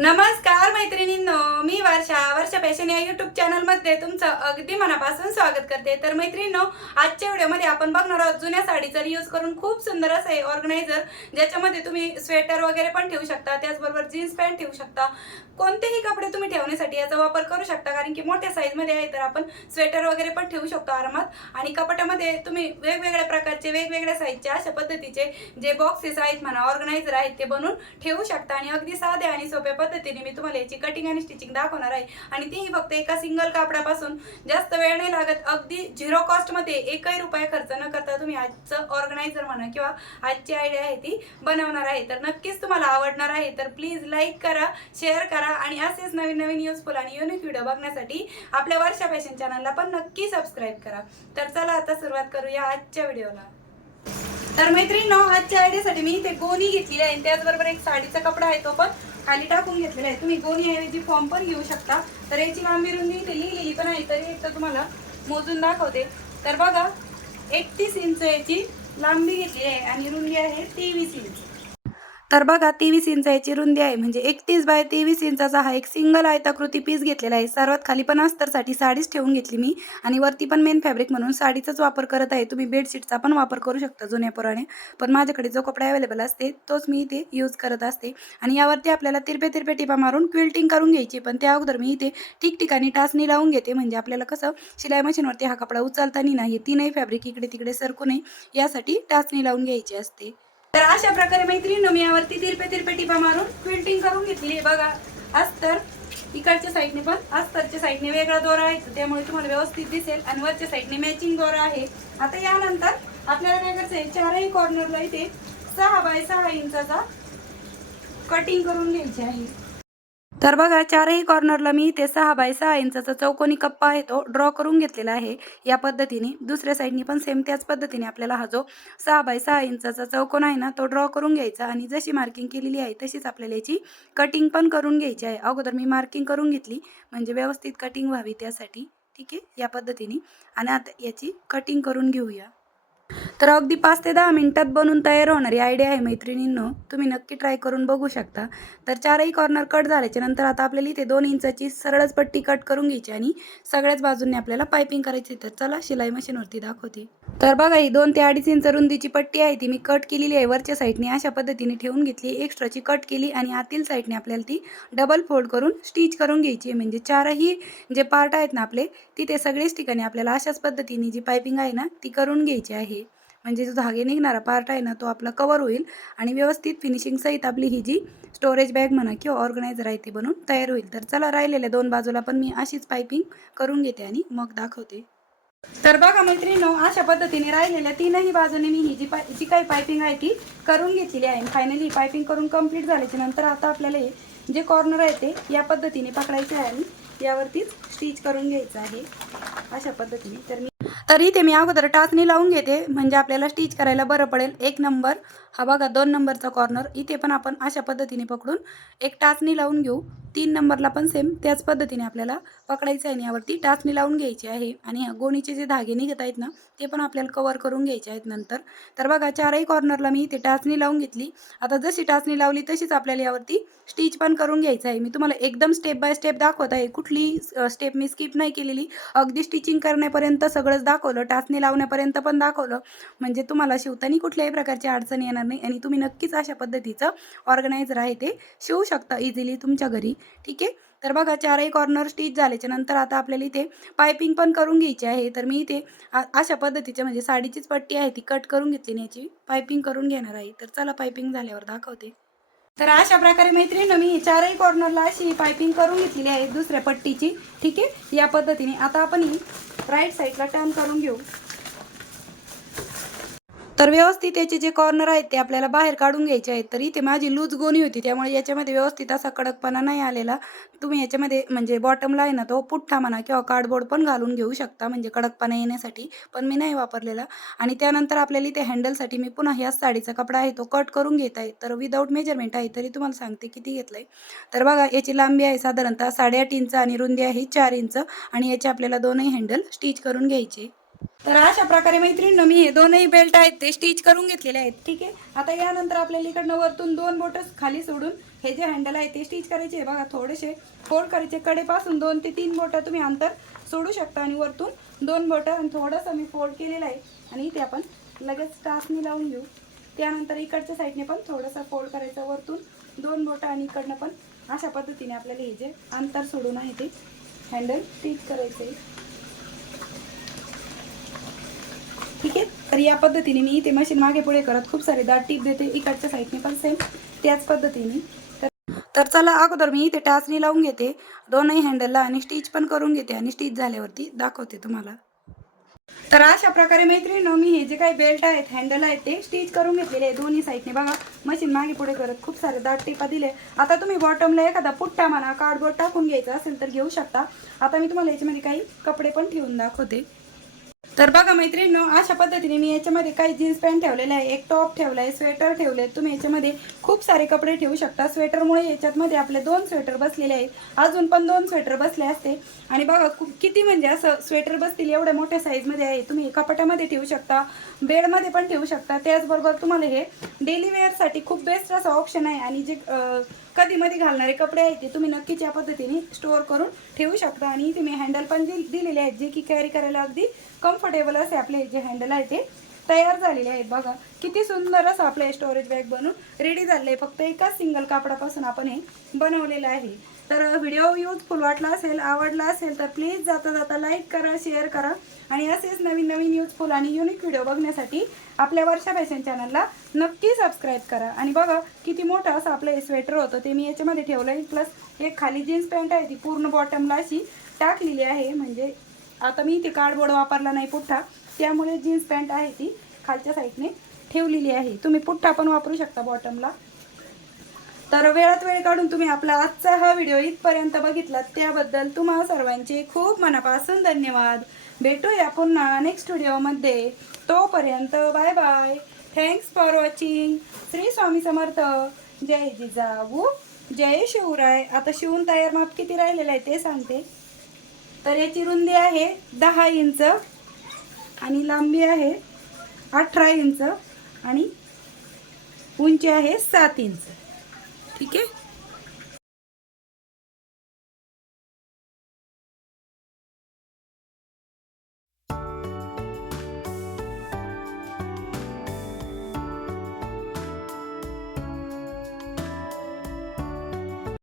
नमस्कार मैत्रिणींनो मी वर्षा. वर्षा फॅशन या युट्यूब चॅनलमध्ये तुमचं अगदी मनापासून स्वागत करते. तर मैत्रिणींनो आजच्या व्हिडिओमध्ये आपण बघणार आहोत जुन्या साडीचा यूज करून खूप सुंदर असं आहे ऑर्गनायझर ज्याच्यामध्ये तुम्ही स्वेटर वगैरे पण ठेवू शकता त्याचबरोबर जीन्स पॅन्ट ठेवू शकता. कोणतेही कपडे तुम्ही ठेवण्यासाठी याचा वापर करू शकता कारण की मोठ्या साईजमध्ये आहे तर आपण स्वेटर वगैरे पण ठेवू शकतो आरामात. आणि कपाटामध्ये तुम्ही वेगवेगळ्या प्रकारचे वेगवेगळ्या साईजचे अशा पद्धतीचे जे बॉक्सेस आहेत म्हणा ऑर्गनायझर आहेत ते बनवून ठेवू शकता. आणि अगदी साधे आणि सोप्या पद्धतीने मी तुम्हाला याची कटिंग आणि स्टिचिंग दाखवणार आहे. आणि तीही फक्त एका सिंगल कापडापासून जास्त वेळ नाही लागत. अगदी झिरो कॉस्टमध्ये एकही रुपये खर्च न करता तुम्ही आजचं ऑर्गनायझर म्हणा किंवा आजची आयडिया आहे ती बनवणार आहे. तर नक्कीच तुम्हाला आवडणार आहे. तर प्लीज लाईक करा शेअर करा आणि असेच नवीन नवीन युजफुल आणि युनिक व्हिडिओ बघण्यासाठी आपल्या वर्षा फॅशन चॅनलला पण नक्की सबस्क्राईब करा. तर चला आता सुरुवात करूया आजच्या व्हिडिओला तर मैत्रिणी आजच्या आयडियासाठी मी इथे गोणी घेतली आहे त्याचबरोबर एक साडीचा कपडा आहे तो पण खाली टाकून घेतलेलं आहे तुम्ही गोणी ऐवजी फॉर्म पण घेऊ शकता. तर याची लांबी रुंदी इथे लिहिलेली पण आहे तरी एक तर तुम्हाला मोजून दाखवते. तर बघा एकतीस इंच याची लांबी घेतली आहे आणि रुंदी आहे तेवीस इंच. तर बघा तेवीस इंचाची रुंदी आहे. म्हणजे एकतीस बाय तेवीस इंचाचा हा एक सिंगल आयताकृती पीस घेतलेला आहे. सर्वात खाली पण अस्तरसाठी साडीच ठेवून घेतली मी. आणि वरती पण मेन फॅब्रिक म्हणून साडीचाच वापर करत आहे. तुम्ही बेडशीटचा पण वापर करू शकता जुन्यापुराने पण माझ्याकडे जो कपडा अवेलेबल असते तोच मी इथे यूज करत असते. आणि यावरती आपल्याला तिरपे तिरपे टिपा मारून क्विल्टिंग करून घ्यायची. पण त्या अगोदर मी इथे ठिकठिकाणी टाचणी लावून घेते. म्हणजे आपल्याला कसं शिलाई मशीनवरती हा कपडा उचलताना नाही तीनही फॅब्रिक इकडे तिकडे सरकू नये यासाठी टाचणी लावून घ्यायची असते. तर अशा प्रकारे मैत्रिणी मी यावरती तिरपे तिरपे टिपा मारून क्विल्टिंग करून घेतली आहे. बघा अस्तर. इकडच्या साईडने पण अस्तरच्या साईडने वेगळा दोरा आहे. त्यामुळे तुम्हाला व्यवस्थित दिसेल. आणि वरच्या साईडने मॅचिंग दोरा आहे. आता यानंतर आपल्याला काय करायचं आहे चारही कॉर्नरला इथे सहा बाय सहा इंचाचा कटिंग करून घ्यायची आहे. तर बघा चारही कॉर्नरला मी इथे सहा बाय सहा इंचाचा चौकोनी कप्पा आहे तो ड्रॉ करून घेतलेला आहे. या पद्धतीने दुसऱ्या साईडनी पण सेम त्याच पद्धतीने आपल्याला हा जो सहा बाय सहा इंचाचा चौकोन आहे ना तो ड्रॉ करून घ्यायचा आणि जशी मार्किंग केलेली आहे तशीच आपल्याला याची कटिंग पण करून घ्यायची आहे. अगोदर मी मार्किंग करून घेतली म्हणजे व्यवस्थित कटिंग व्हावी त्यासाठी. ठीक आहे? या पद्धतीने. आणि आता याची कटिंग करून घेऊया. तर अगदी पाच ते दहा मिनिटात बनून तयार होणारी आयडिया आहे मैत्रिणींनो. तुम्ही नक्की ट्राय करून बघू शकता. तर चारही कॉर्नर कट झाल्याच्यानंतर आता आपल्याला इथे दोन इंचाची सरळच पट्टी कट करून घ्यायची आणि सगळ्याच बाजूंनी आपल्याला पायपिंग करायची तर चला शिलाई मशीनवरती दाखवते. तर बघा ही दोन ते अडीच इंच रुंदीची पट्टी आहे ती मी कट केलेली आहे. वरच्या साईडने अशा पद्धतीने ठेवून घेतली एक्स्ट्राची कट केली आणि आतील साईडने आपल्याला ती डबल फोल्ड करून स्टिच करून घ्यायची आहे. म्हणजे चारही जे पार्ट आहेत ना आपले तिथे सगळेच ठिकाणी आपल्याला अशाच पद्धतीने जी पायपिंग आहे ना ती करून घ्यायची आहे. म्हणजे जो धागे निघणारा पार्ट आहे ना तो आपला कवर होईल आणि व्यवस्थित फिनिशिंगसहित आपली ही जी स्टोरेज बॅग म्हणा किंवा ऑर्गनायझर आहे ती बनून तयार होईल. तर चला राहिलेल्या दोन बाजूला पण मी अशीच पायपिंग करून घेते आणि मग दाखवते. तर बघा मैत्रिणीनो अशा पद्धतीने राहिलेल्या तीनही बाजूने मी ही जी पाय जी काही पायपिंग आहे ती करून घेतलेली आहे. फायनली पायपिंग करून कंप्लीट झाल्याच्यानंतर आता आपल्याला हे जे कॉर्नर आहे ते या पद्धतीने पकडायचे आहे आणि यावरतीच स्टिच करून घ्यायचं आहे. अशा पद्धतीने. तर मी तरी ते मी अगोदर टाचणी लावून घेते. म्हणजे आपल्याला स्टिच करायला बरं पडेल. एक नंबर. हा बघा दोन नंबरचा कॉर्नर इथे पण आपण अशा पद्धतीने पकडून एक टाचणी लावून घेऊ. तीन नंबरला पण सेम त्याच पद्धतीने आपल्याला पकडायचं आहे आणि यावरती टाचणी लावून घ्यायची आहे. आणि गोणीचे जे धागे निघत आहेत ना ते पण आपल्याला कवर करून घ्यायचे आहेत नंतर. तर बघा चारही कॉर्नरला मी इथे टाचणी लावून घेतली. आता जशी टाचणी लावली तशीच आपल्याला यावरती स्टिच पण करून घ्यायचं आहे. मी तुम्हाला एकदम स्टेप बाय स्टेप दाखवत आहे. कुठली स्टेप मी स्किप नाही केलेली. अगदी स्टिचिंग करण्यापर्यंत सगळंच दाखवलं. टाचणी लावण्यापर्यंत पण दाखवलं. म्हणजे तुम्हाला शिवताना कुठल्याही प्रकारची अडचण येणार नाही. आणि तुम्ही नक्कीच अशा पद्धतीचं ऑर्गनायझर आहे ते शिवू शकता इझिली तुमच्या घरी. ठीक आहे? तर बघा चारही कॉर्नर स्टिच झाल्याच्यानंतर आता आपल्याला इथे पायपिंग पण करून घ्यायची आहे. तर मी इथे अशा पद्धतीच्या म्हणजे साडीचीच पट्टी आहे ती कट करून घेतली आणि याची पायपिंग करून घेणार आहे. तर चला पायपिंग झाल्यावर दाखवते. तर अशा प्रकारे मैत्रिणी मी चारही कॉर्नरला अशी पायपिंग करून घेतलेली आहे दुसऱ्या पट्टीची. ठीक आहे? या पद्धतीने. आता आपण ही राईट साईडला टर्न करून घेऊ. तर व्यवस्थित याचे जे कॉर्नर आहेत ते आपल्याला बाहेर काढून घ्यायचे आहेत. तर इथे माझी लूज गोणी होती त्यामुळे याच्यामध्ये व्यवस्थित असा कडकपणा नाही आलेला. तुम्ही याच्यामध्ये म्हणजे बॉटमला आहे ना तो पुठ्ठा म्हणा किंवा कार्डबोर्ड पण घालून घेऊ शकता म्हणजे कडकपणा येण्यासाठी पण मी नाही वापरलेला. आणि त्यानंतर आपल्याला इथे हँडलसाठी मी पुन्हा ह्याच साडीचा कपडा आहे तो कट करून घेत आहे. तर विदाऊट मेजरमेंट आहे तरी तुम्हाला सांगते किती घेतलं आहे तर बघा याची लांबी आहे साधारणतः साडेआठ इंच आणि रुंदी आहे चार इंच. आणि याचे आपल्याला दोनही हँडल स्टिच करून घ्यायचे. तर अशा प्रकारे मैत्रिणीनं मी हे दोनही बेल्ट आहेत ते स्टिच करून घेतलेले आहेत. ठीक आहे? आता यानंतर आपल्याला इकडनं वरतून दोन बोटं खाली सोडून हे जे हँडल आहे ते स्टिच करायचे आहे. बघा थोडेसे फोल्ड करायचे. कडेपासून दोन ते तीन बोटं तुम्ही अंतर सोडू शकता आणि वरतून दोन बोटं आणि थोडंसं मी फोल्ड केलेलं आहे. आणि इथे आपण लगेच टाचणी लावून घेऊ. त्यानंतर इकडच्या साईडने पण थोडंसं फोल्ड करायचं. वरतून दोन बोटं आणि इकडनं पण अशा पद्धतीने आपल्याला हे जे अंतर सोडून आहे ते हँडल स्टिच करायचं आहे ठीक आहे? तर या पद्धतीने मी इथे मशीन मागे पुढे करत खूप सारे दाट टीप देते. इकडच्या साईडने पण सेम त्याच पद्धतीने. तर तर चला अगोदर मी इथे टाचणी लावून घेते. दोनही हँडलला आणि स्टिच पण करून घेते आणि स्टिच झाल्यावरती दाखवते तुम्हाला. तर अशा प्रकारे मैत्रिणी मी हे जे काही बेल्ट आहेत हँडल आहेत ते स्टिच करून घेतलेले आहे. दोन्ही साईडने बघा मशीन मागे पुढे करत खूप सारे दाट टिपा दिले. आता तुम्ही बॉटमला एखादा पुट्टा म्हणा कार्डबोर्ड टाकून घ्यायचा असेल तर घेऊ शकता. आता मी तुम्हाला याच्यामध्ये काही कपडे पण ठेवून दाखवते. तर बघा मैत्रिणींनो अशा पद्धतीने मी याच्यामध्ये काही जीन्स पॅन्ट ठेवलेला आहे एक टॉप ठेवला आहे स्वेटर ठेवले. तुम्ही याच्यामध्ये खूप सारे कपडे ठेवू शकता. स्वेटरमुळे याच्यातमध्ये आपले दोन स्वेटर बसलेले आहेत. अजून पण दोन स्वेटर बसले असते. आणि बघा खूप किती म्हणजे असं स्वेटर बसतील एवढ्या मोठ्या साईजमध्ये आहे. तुम्ही कपाटामध्ये ठेवू शकता बेडमध्ये पण ठेवू शकता. त्याचबरोबर तुम्हाला हे डेली वेअरसाठी खूप बेस्ट असं ऑप्शन आहे. आणि जे कधी मध्ये घालणारे कपडे आहेत ते तुम्ही नक्कीच या पद्धतीने स्टोअर करून ठेवू शकता. आणि तुम्ही हँडल पण दिलेले आहेत जे की कॅरी करायला अगदी कम्फर्टेबल असे आपले जे हँडल आहे ते तयार झालेले आहेत. बघा किती सुंदर असं आपलं स्टोरेज बॅग बनून रेडी झालेलं आहे फक्त एकाच सिंगल कापडापासून आपण हे बनवलेलं आहे. तर व्हिडिओ युजफुल वाटला असेल आवडला असेल तर प्लीज जाता जाता लाईक करा शेअर करा. आणि असेच नवीन नवीन युजफुल आणि युनिक व्हिडिओ बघण्यासाठी आपल्या वर्षा फॅशन चॅनलला नक्की सबस्क्राईब करा. आणि बघा किती मोठं असं आपलं हे स्वेटर होतं ते मी याच्यामध्ये ठेवलं आहे प्लस एक खाली जीन्स पॅन्ट आहे ती पूर्ण बॉटमला अशी टाकलेली आहे. म्हणजे आता मी इथे कार्डबोर्ड वापरला नाही पुठ्ठा. त्यामुळे जीन्स पॅन्ट आहे ती खालच्या साईडने ठेवलेली आहे. तुम्ही पुठ्ठा पण वापरू शकता बॉटमला तर वेळात वेळ काढून तुम्ही आपला आजचा हा व्हिडिओ इथपर्यंत बघितला त्याबद्दल तुम्हा सर्वांचे खूप मनापासून धन्यवाद. भेटूया पुन्हा नेक्स्ट व्हिडिओमध्ये तोपर्यंत bye bye thanks for watching Shri Swami Samarth. जय जिजाऊ. जय शिवराय. आता शिवून तयार माप किती राहिलेलं आहे ते सांगते. तर याची रुंदी आहे दहा इंच आणि लांबी आहे अठरा इंच आणि उंची आहे सात इंच. ठीक आहे?